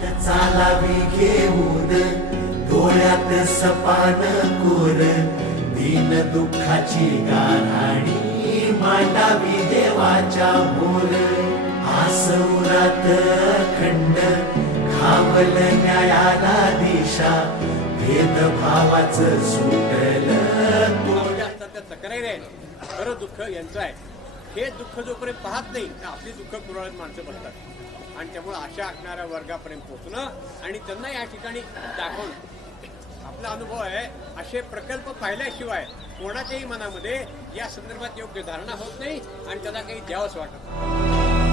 चालावी घेऊन डोळ्यात सपान कोर, दीन दुःखाची गाऱ्हाणी मांडावी देवाच्या मोर. आसुरात खंड खावल न्यायाला दिशा, भेदभावाचं सुटलं जेवढ्या असतात त्या तक्रारी आहेत, खरं दुःख यांचं आहे. हे दुःख जोपर्यंत पाहत नाही तर आपली दुःख कुरळत माणसं बसतात आणि त्यामुळे अशा असणाऱ्या वर्गापर्यंत पोहोचणं आणि त्यांना या ठिकाणी दाखवणं आपला अनुभव आहे. असे प्रकल्प पाहिल्याशिवाय कोणाच्याही मनामध्ये या संदर्भात योग्य धारणा होत नाही आणि त्याला काही द्यावंच वाटत नाही.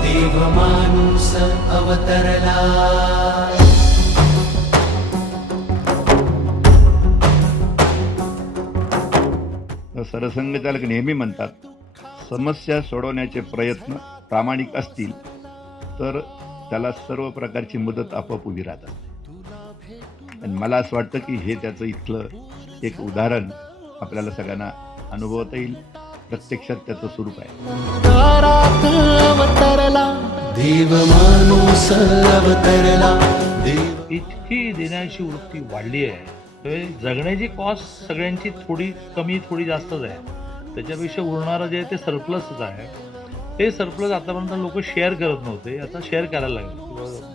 देव माणूस अवतरला. सरसंघचालक नेहमी म्हणतात, समस्या सोडवण्याचे प्रयत्न प्रामाणिक असतील तर त्याला सर्व प्रकारची मदत आपोआप उभी राहतात. आणि मला असं वाटतं की हे त्याचं इथलं एक उदाहरण आपल्याला सगळ्यांना अनुभवता येईल. प्रत्यक्षात त्याचं स्वरूप आहे. देव माणूस अवतरला. इतकी देण्याची वृत्ती वाढली आहे, जगण्याची कॉस्ट सगळ्यांची थोडी कमी थोडी जास्तच आहे. त्याच्यापेक्षा उरणारं जे आहे ते सरप्लसच आहे. ते सरप्लस आतापर्यंत लोक शेअर करत नव्हते, आता शेअर करायला लागले.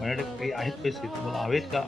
माझ्याकडे काही आहेत पैसे, तुम्हाला हवेत का,